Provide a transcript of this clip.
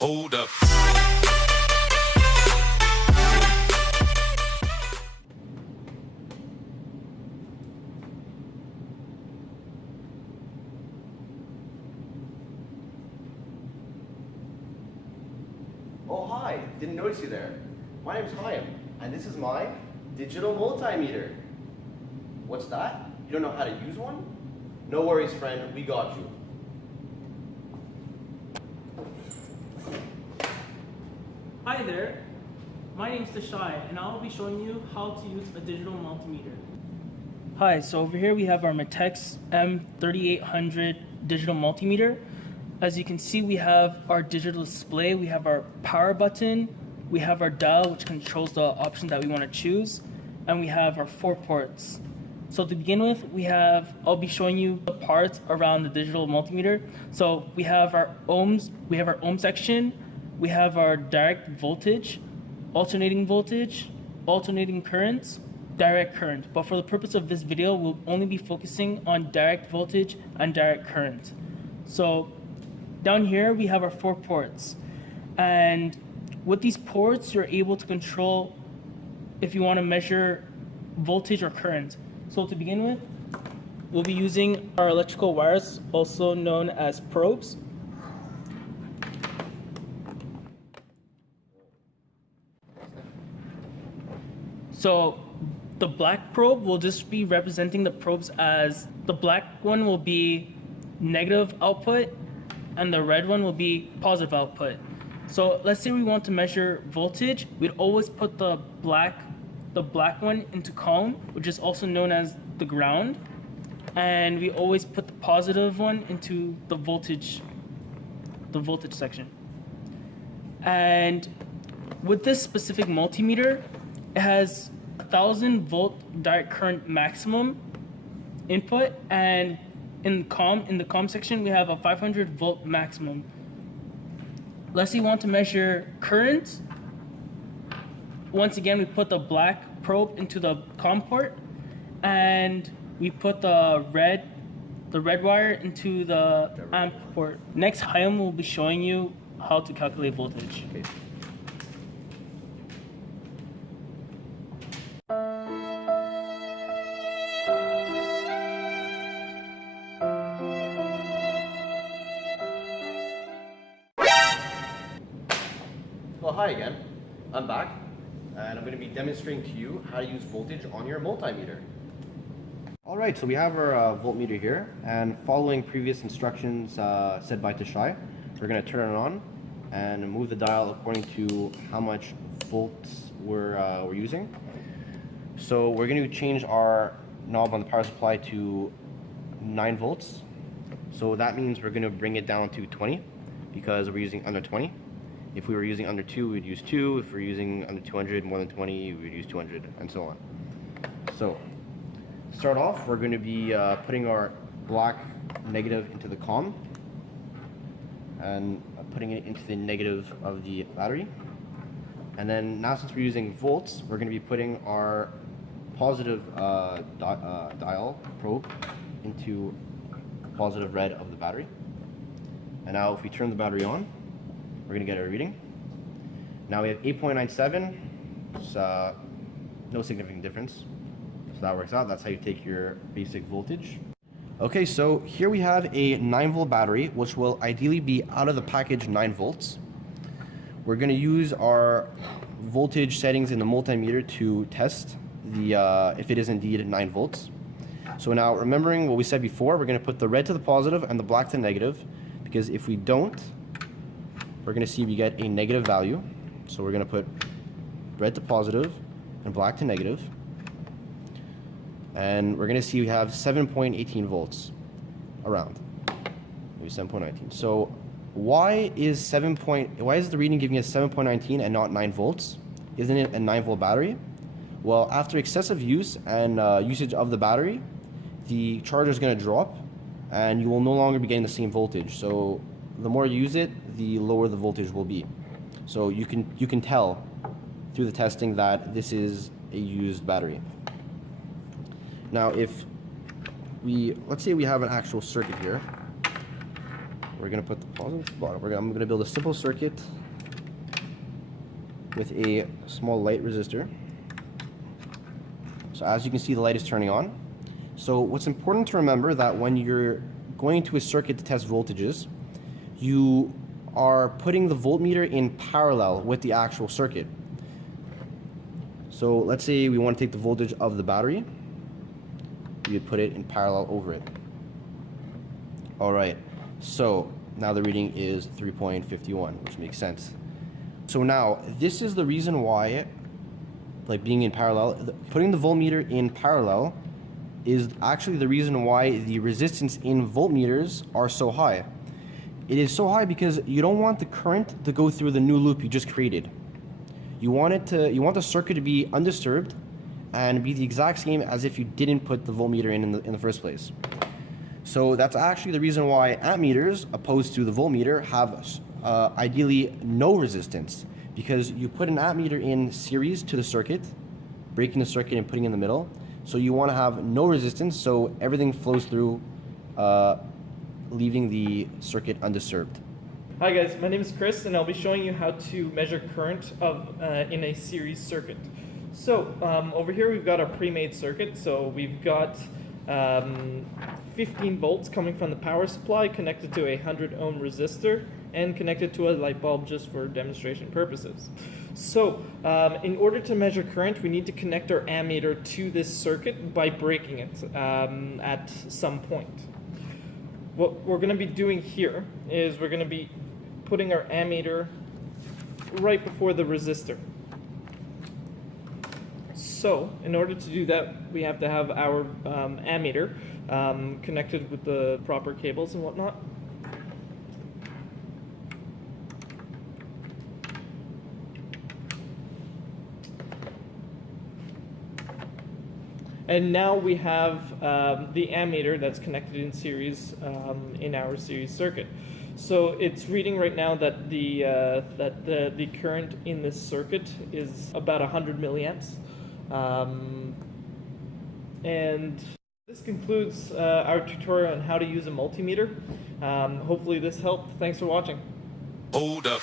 Hold up. Oh hi, didn't notice you there. My name's Chaim, and this is my digital multimeter. What's that? You don't know how to use one? No worries, friend, we got you. Hi there, my name's Tashai, and I'll be showing you how to use a digital multimeter. Hi, so over here we have our Matex M3800 digital multimeter. As you can see, we have our digital display, we have our power button, we have our dial which controls the option that we want to choose, and we have our 4 ports. So to begin with, I'll be showing you the parts around the digital multimeter. So we have our ohms, we have our ohm section, we have our direct voltage, alternating currents, direct current. But for the purpose of this video, we'll only be focusing on direct voltage and direct current. So down here, we have our 4 ports. And with these ports, you're able to control if you want to measure voltage or current. So to begin with, we'll be using our electrical wires, also known as probes. So the black probe will just be representing the probes as the black one will be negative output and the red one will be positive output. So let's say we want to measure voltage, we'd always put the black one into column, which is also known as the ground, and we always put the positive one into the voltage section. And with this specific multimeter, it has 1,000 volt direct current maximum input, and in the COM section we have a 500 volt maximum. Let's say you want to measure current. Once again, we put the black probe into the COM port, and we put the red wire into the amp port. Next, Chaim will be showing you how to calculate voltage. Okay. Well, hi again. I'm back, and I'm going to be demonstrating to you how to use voltage on your multimeter. Alright, so we have our voltmeter here, and following previous instructions said by Tashai, we're going to turn it on and move the dial according to how much volts we're using. So we're going to change our knob on the power supply to 9 volts. So that means we're going to bring it down to 20 because we're using under 20. If we were using under 2, we'd use 2. If we're using under 200, more than 20, we'd use 200, and so on. So, to start off, we're going to be putting our black negative into the COM, and putting it into the negative of the battery. And then, now since we're using volts, we're going to be putting our positive dial probe into positive red of the battery. And now if we turn the battery on, we're going to get a reading. Now we have 8.97. It's no significant difference. So that works out. That's how you take your basic voltage. Okay, so here we have a 9 volt battery, which will ideally be out of the package 9 volts. We're going to use our voltage settings in the multimeter to test if it is indeed 9 volts. So now, remembering what we said before, we're going to put the red to the positive and the black to negative, because if we don't, we're going to see we get a negative value. So we're going to put red to positive and black to negative. And we're going to see we have 7.18 volts around. Maybe 7.19. So why is the reading giving us 7.19 and not 9 volts? Isn't it a 9 volt battery? Well, after excessive use and usage of the battery, the charger is going to drop and you will no longer be getting the same voltage. So the more you use it, the lower the voltage will be. So you can tell through the testing that this is a used battery. Now let's say we have an actual circuit here, we're going to put the positive to the bottom. I'm going to build a simple circuit with a small light resistor. So as you can see, the light is turning on. So what's important to remember that when you're going to a circuit to test voltages, you are putting the voltmeter in parallel with the actual circuit. So let's say we want to take the voltage of the battery. You would put it in parallel over it. All right, so now the reading is 3.51, which makes sense. So now this is the reason why, like being in parallel, putting the voltmeter in parallel is actually the reason why the resistance in voltmeters are so high. It is so high because you don't want the current to go through the new loop you just created. You want the circuit to be undisturbed and be the exact same as if you didn't put the voltmeter in the first place. So that's actually the reason why ammeters, opposed to the voltmeter, have ideally no resistance, because you put an ammeter in series to the circuit, breaking the circuit and putting it in the middle. So you want to have no resistance, so everything flows through, leaving the circuit undisturbed. Hi guys, my name is Chris, and I'll be showing you how to measure current in a series circuit. So over here we've got our pre-made circuit. So we've got 15 volts coming from the power supply connected to a 100 ohm resistor and connected to a light bulb just for demonstration purposes. So in order to measure current, we need to connect our ammeter to this circuit by breaking it at some point. What we're going to be doing here is we're going to be putting our ammeter right before the resistor. So in order to do that, we have to have our ammeter connected with the proper cables and whatnot. And now we have the ammeter that's connected in series in our series circuit. So it's reading right now that the current in this circuit is about 100 milliamps. And this concludes our tutorial on how to use a multimeter. Hopefully this helped. Thanks for watching. Hold up.